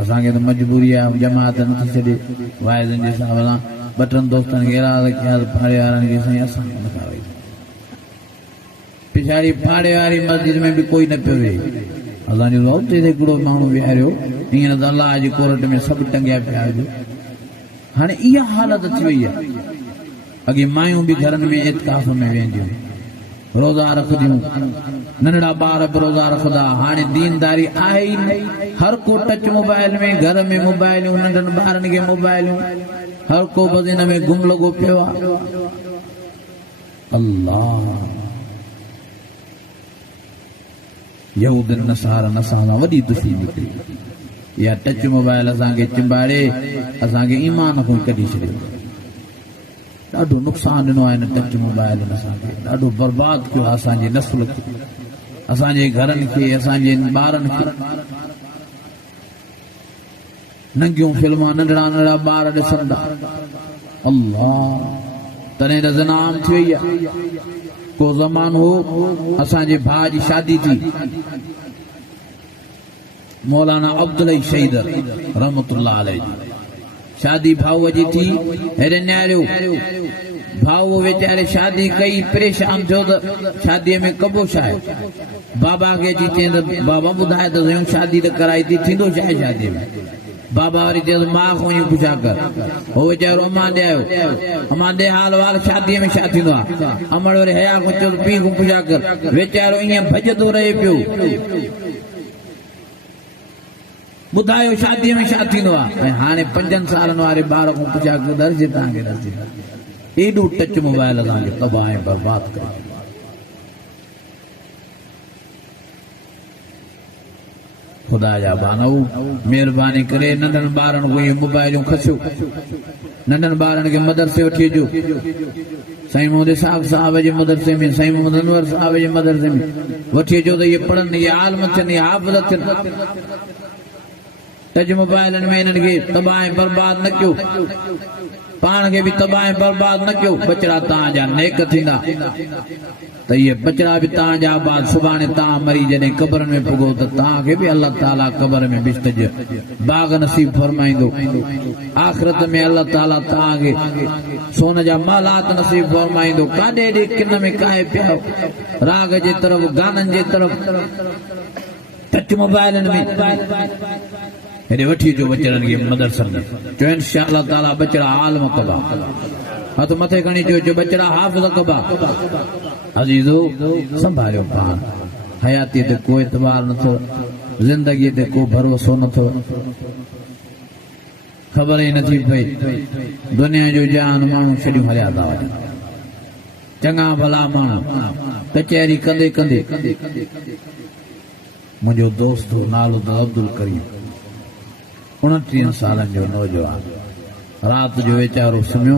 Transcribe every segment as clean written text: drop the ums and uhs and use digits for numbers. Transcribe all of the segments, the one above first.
असांखे त मजबूरी आहे जमात नथी छॾे वाइदनि जे हिसाब सां ॿ टनि दोस्तनि खे इरादो कया फाड़े वारनि खे साईं असां नथा वेही पिछाड़ी फाड़े वारी मस्जिद में बि कोई न पियो वेहे असांजो उते हिकिड़ो माण्हू विहारियो हींअर त अलाह जी कोर्ट में सभु टंगिया पिया हुजो हाणे इहा हालत थी वई आहे अॻे मायूं बि घरनि में इत्काफ़ में वेंदियूं रोज़ा रखदियूं नंढड़ा ॿार बि रोज़ा रखंदा हाणे दीनदारी आहे ई न हर को टच मोबाइल में घर में मोबाइलियूं नंढनि ॿारनि खे मोबाइलियूं हर को बस हिन में गुम लॻो पियो आहे अल्लाह यहूदनि नसारनि असां सां वॾी दुश्मनी निकिरी इहा टच मोबाइल असांखे चिंबाड़े असांखे ईमान खां कढी छॾियो ॾाढो नुक़सानु ॾिनो आहे हिन टच मोबाइल असांखे ॾाढो बर्बादु कयो आहे असांजे नस्ल खे असांजे घरनि खे असांजे ॿारनि खे नंगियूं फिल्मां नंढड़ा नंढड़ा ॿार ॾिसनि था अल्लाह तॾहिं त ज़नाम थी वई आहे को ज़मानो हो असांजे भाउ जी शादी थी मौलाना अब्दुल शहीद रहमतुल्लाह अलैह शादी भाऊअ जी थी हेॾे न्यारियो भाऊ वीचारे शादी कई परेशान थियो त शादीअ में कबो छा आहे बाबा खे अची चई त बाबा ॿुधाए त सयूं शादी त कराई थी थींदो छा आहे शादीअ में बाबा वरी चयोसि मां खां इहो पुछा कर हो वीचारो अमां ॾे आयो अमां ॾे हाल वाल शादीअ में छा थींदो आहे अमड़ वरी हया खां चयोसि पीउ खां पुछा कर वीचारो ईअं भॼंदो रहे पियो ॿुधायो शादीअ में छा थींदो आहे ऐं हाणे 5 सालनि वारे ॿार खां पुछा कर दर्जे तव्हांखे दर्जे एॾो टच मोबाइल असांखे तबाह ऐं बर्बाद करे ख़ुदा जा बानऊ महिरबानी करे नंढनि ॿारनि खे इहे मोबाइलियूं खसियो नंढनि ॿारनि खे मदरसे वठी अचो साईं मोहम्मद इसहाक़ साहिब जे मदरसे में साईं मोहम्मद अनवर साहिब जे मदरसे में वठी अचो त इहे पढ़नि इहे आलिम थियनि इहे हाफ़िज़ थियनि टच मोबाइलनि में हिननि खे तबाह ऐं बर्बाद न कयो पाण खे बि तबाह ऐं बर्बाद न कयो बचड़ा तव्हांजा नेक थींदा त इहे बचड़ा बि तव्हांजा बाद सुभाणे तव्हां मरी जॾहिं क़ब्र में पुगो त तव्हांखे बि अलाह ताला क़ब्र में बिस्तज बाग़ नसीब फरमाईंदो आख़िरत में अलाह ताला तव्हांखे सोन जा मालात नसीब फरमाईंदो काॾे ॾे किन में काए पिया राग जे तरफ़ गाननि जे तरफ़ टच मोबाइलनि में हेॾे वठी अचो बचड़नि खे मदरसनि में चयो इंशा अल्लाह ताला बचड़ा आलिम कबा हथ मथे खणी चयो बचड़ा हाफ़िज़ कबा अज़ीज़ो संभालियो पाण हयातीअ ते को एतबार नथो ज़िंदगीअ ते को भरोसो नथो ख़बर ई नथी पई दुनिया जो जान माण्हू छॾियूं हलिया था वञनि चङा भला माण्हू कचहरी कंदे कंदे मुंहिंजो दोस्त हो नालो त अब्दुल करीम 29 सालनि जो नौजवान राति जो वीचारो सुम्हियो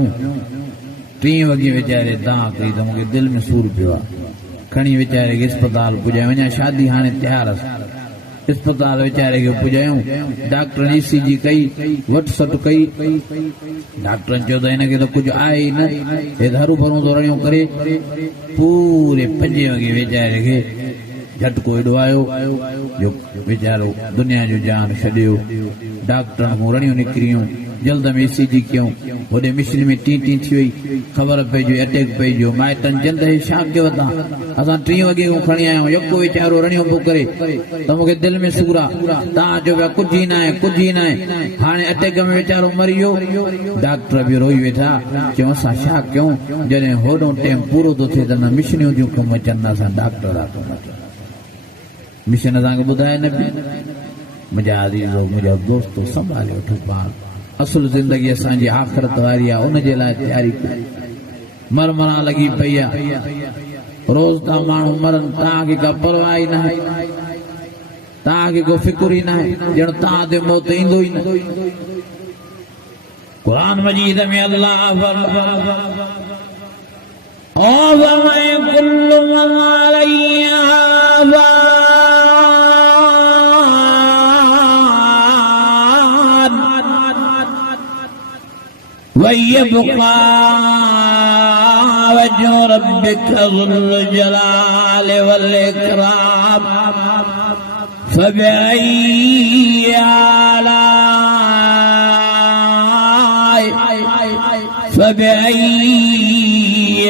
3 वॻे वीचारे दां कई त मूंखे दिलि में सूर पियो आहे खणी वीचारे खे अस्पताल पुॼायो वञा शादी हाणे तयारु अस्पताल वीचारे खे पुॼायूं डॉक्टरनि ECG कई वट सट कई डॉक्टरनि चयो त हिनखे त कुझु आहे ई न हे हरू भरू दौड़ियूं करे पूरे 5 वॻे वीचारे खे झटको एॾो आयो जो वीचारो दुनिया जो जान छॾियो डॉक्टरनि खां रड़ियूं निकिरियूं जल्द में ECG कयूं होॾे मिशिल में टी थी वई ख़बर पइजी अटैक पइजो माइटनि जल्द ई छा कयो असां 3 वॻे खां खणी आया आहियूं यको वीचारो रड़ियूं पियो करे त मूंखे दिलि में सूर आहे तव्हां चयो पिया कुझु ई न आहे कुझु ई न आहे हाणे अटैक में वीचारो मरी वियो डॉक्टर बि रोई वेठा चयूं असां छा कयूं जॾहिं होॾो टाइम पूरो थो थिए त न मिशनियूं थियूं कमु अचनि न असां डॉक्टर मिशन असांखे ॿुधाए न पई मुंहिंजा अज़ीज़ो मुंहिंजा दोस्तो संभाले वठो पाण असुल ज़िंदगी असांजी आख़िरत वारी आहे उनजे लाइ तयारी कयो मरमरा लॻी पई आहे रोज़ था माण्हू मरनि तव्हांखे का परवाह ई न आहे तव्हांखे को फिकुर ई न आहे ॼण तव्हां ते मौत ईंदो ई न क़ुरान मजीद में अल्लाह ويبقى وجه ربك ذو الجلال والإكرام فبأي آلاء فبأي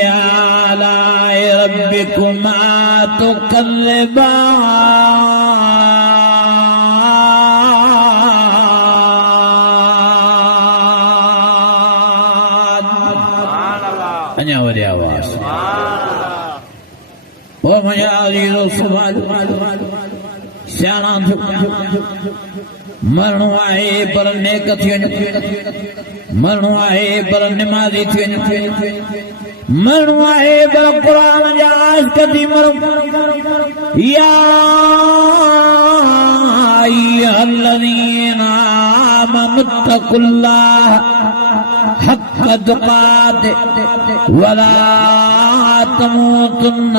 آلاء ربكما تكذبان أنيا ودي آواز ومن عزيز الصفات سيانان मरणो आहे पर नेक थियनि मरणो आहे पर निमाज़ी थियनि मरणो आहे पर क़ुरान जा आशिक़ थी मरूं या अय्युहल्लज़ीना आमनू इत्तक़ुल्लाह हक़्क़ तुक़ातिह वला तमूतुन्न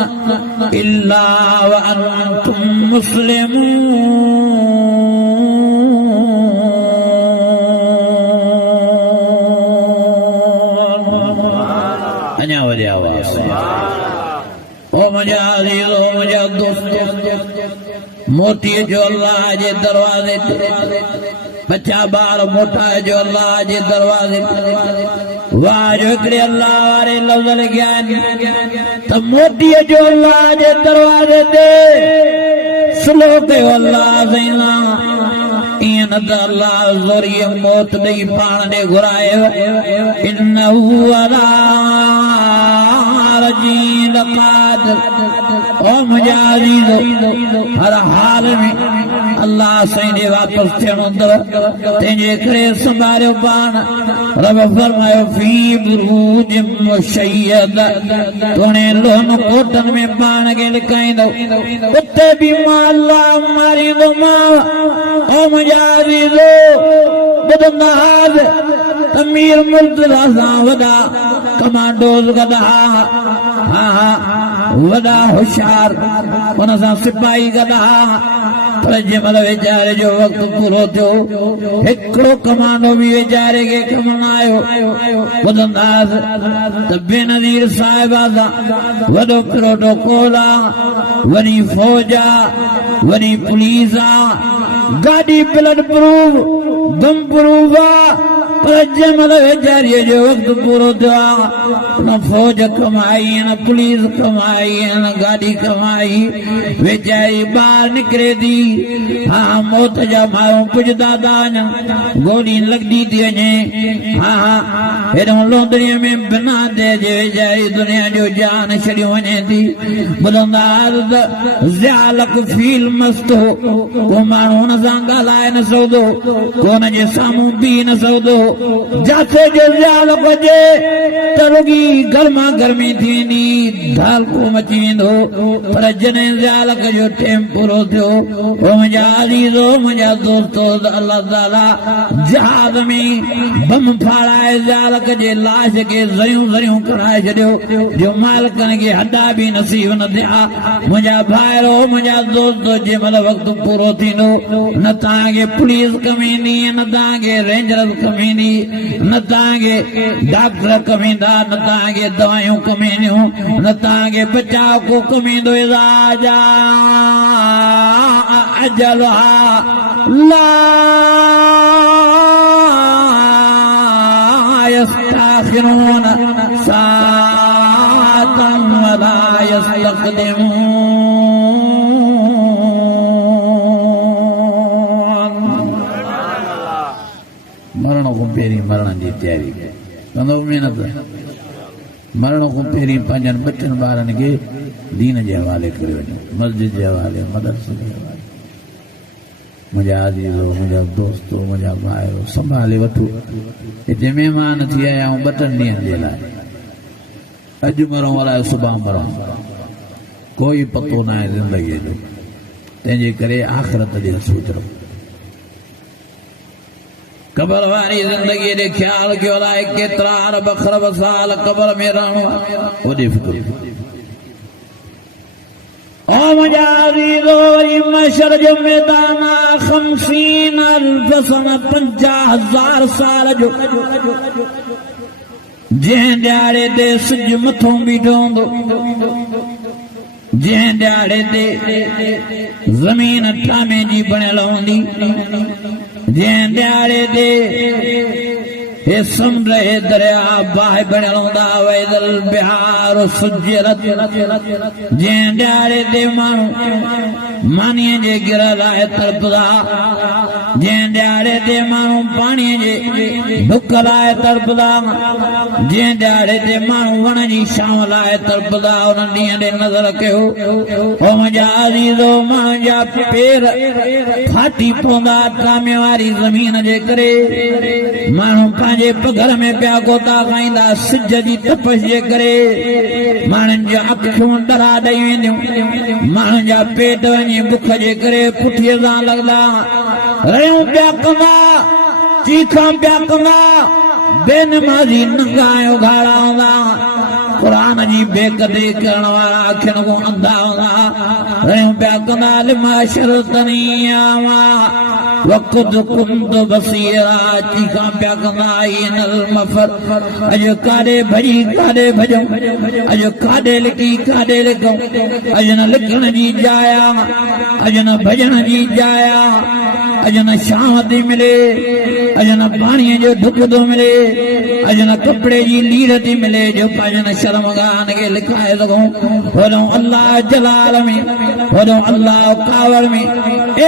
इल्ला व अंतुम मुस्लिमून अञा वरी आवाज़ ओ मुंहिंजा अज़ीज़ ओ मुंहिंजा दोस्त मोतीअ जो अल्लाह जे दरवाज़े ते बच्चा ॿार मोटा जो अल्लाह जे दरवाज़े ते वाह जो हिकिड़े अल्लाह वारे लफ़्ज़ लिखिया आहिनि त मोतीअ जो अल्लाह जे दरवाज़े ते स्लो कयो अल्लाह सईना ईअं न त अल्लाह ज़रिए मौत ॾेई पाण ॾे घुरायो इन्नहु अला रजील क़ादिर ओ मुंहिंजा अज़ीज़ हर हाल में अल्लाह साईं ॾे वापसि थियणो अथव तंहिंजे करे संभालियो पाण रब फरमायो फी बुरूज मुशय्यद तोणे लोन कोटनि में पाण खे लिकाईंदो उते बि मां अल्लाह मारींदोमांव ओ मुंहिंजा अज़ीज़ो ॿुधंदा अमीर मुल्तज़ा सां वॾा कमांडोज़ गॾा वॾा होशियार उन सां सिपाही गॾा पर जंहिं महिल वेचारे जो वक़्तु पूरो थियो हिकिड़ो कमांडो बि वेचारे खे कम न आयो ॿुधंदासीं त बेनज़ीर साहिबा सां वॾो प्रोटोकॉल आहे वॾी फौज आहे वॾी पुलिस आहे गाॾी बुलेट प्रूफ दम प्रूफ आहे पर जंहिं महिल वेचारीअ जो वक़्तु पूरो थियो आहे न फौज कमाई न पुलिस कमाई न गाॾी कमाई वेचारी ॿाहिरि निकिरे थी हा मौत जा माण्हू पुॼंदा था वञनि गोली लॻंदी थी वञे हा हेॾो लोंदड़ीअ में बिना दे जे वेचारी दुनिया जो जान छॾियो वञे थी ॿुधंदा त ज़ियालक फील मस्त हो को माण्हू हुन सां ॻाल्हाए न सघंदो को हुन जे साम्हूं बीह न सघंदो जाथे जो ज़ियाल हुजे त रुॻी गर्मा गर्मी थी वेंदी धालको मची वेंदो पर जॾहिं ज़ियालक जो टाइम पूरो थियो मुंहिंजा अज़ीज़ो मुंहिंजा दोस्तो अल्लाह ताला जहाज़ में बम फाड़ाए ज़ियालक जे लाश खे ज़रियूं ज़रियूं कराए छॾियो जो मालिकनि खे हॾा बि नसीब न थिया मुंहिंजा भाइरो मुंहिंजा दोस्तो जंहिं महिल वक़्तु पूरो थींदो न तव्हांखे पुलिस कमु ईंदी न तव्हांखे रेंजर कमु ईंदी न तव्हांखे डॉक्टर कमु ईंदा न तव्हांखे दवायूं कमु ईंदियूं न तव्हांखे बचाव को कमु ईंदो अजलहा ला यस्तखिरून साअतन वला यस्तक़दिमून मरण खां पहिरीं मरण जी तयारी कंदो महिनत मरण खां पहिरीं पंहिंजनि ॿचनि ॿारनि खे दीन जे हवाले करे वञो मस्जिद जे हवाले मदरसे जे हवाले मुंहिंजा अज़ीज़ो मुंहिंजा दोस्तो मुंहिंजा भाइरो संभाले वठो हिते महिमान थी आया आहियूं 2 ॾींहंनि जे लाइ अॼु मरूं अलाए सुभाणे मरूं कोई पतो न आहे ज़िंदगीअ जो तंहिंजे करे आख़िरत ॾे सोचो क़बर वारी ज़िंदगीअ ॾे ख़्यालु कयो अलाए केतिरा अरब ख़रब साल क़बर में रहणो आहे ओॾे फिक्र ओ मुंहिंजा अज़ीज़ो वरी महशर जो मैदान आहे 50,000 सन 50,000 साल जो जंहिं ॾियारे ते सिज मथो बीठो हूंदो जंहिं ॾियारे ते ज़मीन ठामे जी बणियल हूंदी जंहिं ॾियारे ते हे समुंड हे दरिया बाहि बणियल हूंदा वैदल बिहार सुजरत जंहिं ॾियारे ते माण्हू मानीअ जे गिर लाइ तड़पदा जंहिं ॾियारे ते माण्हू पाणीअ जे बुख लाइ तड़पदा जंहिं ॾियारे ते माण्हू वण जी छांव लाइ तड़पदा उन ॾींहं ॾे नज़र कयो ओ मुंहिंजा अज़ीज़ो माण्हुनि जा पेर फाटी पवंदा तामे वारी ज़मीन जे करे माण्हू पंहिंजे पघर में पिया गोता खाईंदा सिज जी तपश जे करे माण्हुनि जा अखियूं डरा ॾेई वेंदियूं माण्हुनि जा पेट वञी बुख जे करे पुठीअ सां लॻंदा रहियूं पिया कंदा चीखां पिया कंदा बेनमाज़ी नंगा ऐं उघाड़ा हूंदा क़ुरान जी बेक़दरी करण वारा अखियुनि खां अंधा हूंदा रहियूं पिया कंदा लिमाशरतनी आवा वक़्त कुंत बसीरा चीखां पिया कंदा इनल मफर अॼु काॾे भॼी काॾे भॼूं अॼु काॾे लिकी काॾे लिकूं अॼु न लिकण जी जाइ अॼु न भॼण जी जाइ अॼु न छांव थी मिले अॼु न पाणीअ जो ढुक थो मिले अॼु न कपिड़े जी लीर थी मिले जो पंहिंजे न शर्मगान खे लिखाए सघूं वॾो अल्लाह जलाल में वॾो अल्लाह कावड़ में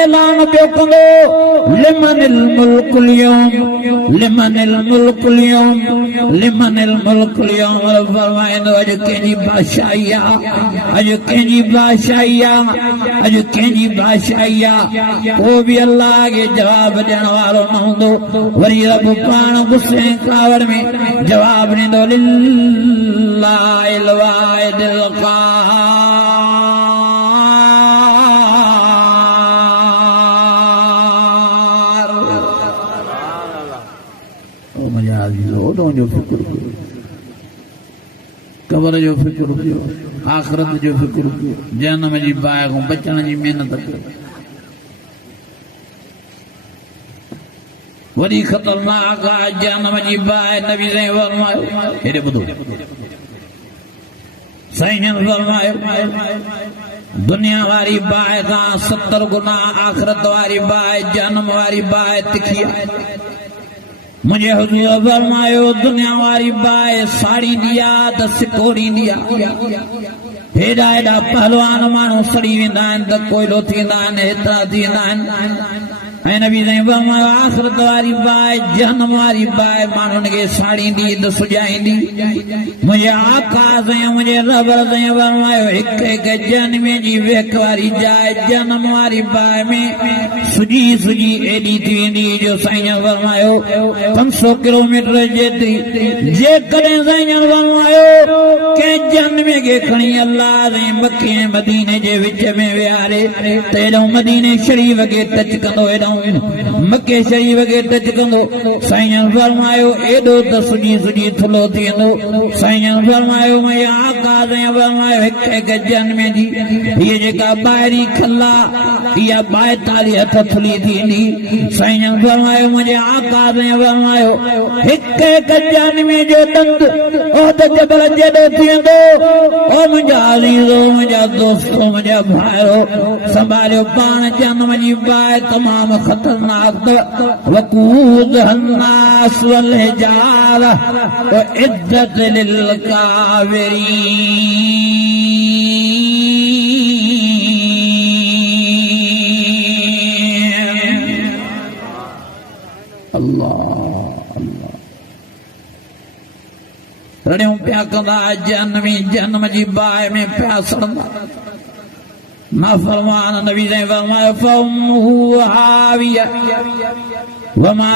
ऐलान पियो कंदो लिमनिल मुल्कुल यौम लिमनिल मुल्कुल यौम लिमनिल मुल्कुल यौम फरमाईंदो अॼु कंहिंजी बादशाही आहे अॼु कंहिंजी बादशाही आहे अॼु कंहिंजी बादशाही आहे को बि अल्लाह खे जवाब ॾियण वारो न हूंदो वरी रब पाण गुस्से कावड़ में जवाब ॾींदो लिल्लाहिल वाहिदिल क़हार ओ मुंहिंजा अज़ीज़ो ओॾो जो फिक्र कयो कबर जो फिक्र कयो आख़िरत जो फिक्र कयो जनम जी बाहि खां बचण जी महिनत कयो वॾी ख़तरनाक आहे जनम जी बाहि नबी साईं फरमायो हेॾे ॿुधो साईं जन फरमायो दुनिया वारी बाहि खां 70 गुना आख़िरत वारी बाहि जनम वारी बाहि तिखी आहे मुंहिंजे हुज़ूर फरमायो दुनिया वारी बाहि साड़ींदी आहे त सिकोड़ींदी आहे हेॾा हेॾा पहलवान माण्हू सड़ी वेंदा आहिनि त कोयलो थींदा आहिनि हेतिरा थींदा आहिनि ऐं नबी साईं फरमायो आख़िरत वारी बाहि जनम वारी बाहि माण्हुनि खे साड़ींदी त सुॼाईंदी मुंहिंजे आका साईं मुंहिंजे रब साईं फरमायो हिकु हिकु जनम जी वेख वारी जाइ जनम वारी बाहि में सुजी सुजी एॾी थी वेंदी जो साईं जन फरमायो 500 किलोमीटर जेतिरी जेकॾहिं साईं जन फरमायो कंहिं जनम खे खणी अल्लाह साईं मके ऐं मदीने जे विच में विहारे त हेॾो मदीने शरीफ़ खे टच कंदो हेॾो मके शरीफ़ खे टच कंदो साईं जन फरमायो एॾो त सुजी सुजी थुलो थी वेंदो साईं जन फरमायो मुंहिंजे आका साईं फरमायो हिकु हिकु जनम जी हीअ जेका ॿाहिरीं खल्ला इहा 42 हथ थुली थींदी साईं जन फरमायो मुंहिंजे आका साईं फरमायो हिकु हिकु जनम जो दंद ओ त जबल जॾो थी वेंदो ओ मुंहिंजा अज़ीज़ो मुंहिंजा दोस्तो मुंहिंजा भाइरो संभालियो पाण जनम जी बाहि तमामु खतरनाक वक़ूद हन्नास वल हिजारा व इद्दत लिल काविरीन अल्लाह अल्लाह रड़ियूं पिया कंदा जनम जी बाहि में पिया सड़ंदा नाफरमान नबी साईं फरमायो फउम्मुहु हाविया वमा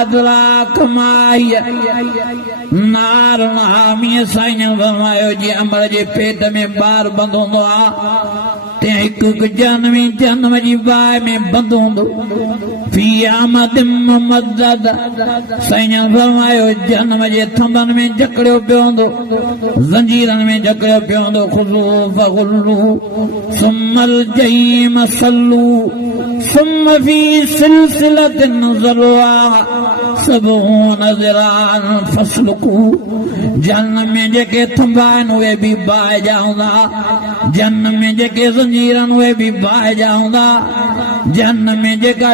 अदराक मा हिय नार हामिय साईं जन फरमायो जी अमर जे पेट में ॿार बंदि हूंदो आहे ते हिकु हिकु जनम जी बाहि में बंदि हूंदो फी आमदिन मुमद्दद साईं जन फरमायो जनम जे थंभनि में जकड़ियो पियो हूंदो ज़ंजीरनि में जकड़ियो पियो हूंदो ख़ुज़ू फग़ुल्लू सुम्मल जहीम सल्लू सुम्म फी सिलसिलतिन ज़रअहा सबऊन ज़िराअन फस्लुकू जनम में जेके थंभा आहिनि उहे बि बाहि जा हूंदा जनम में जेके ज़ंजीर आहिनि उहे बि बाहि जा हूंदा जनम में जेका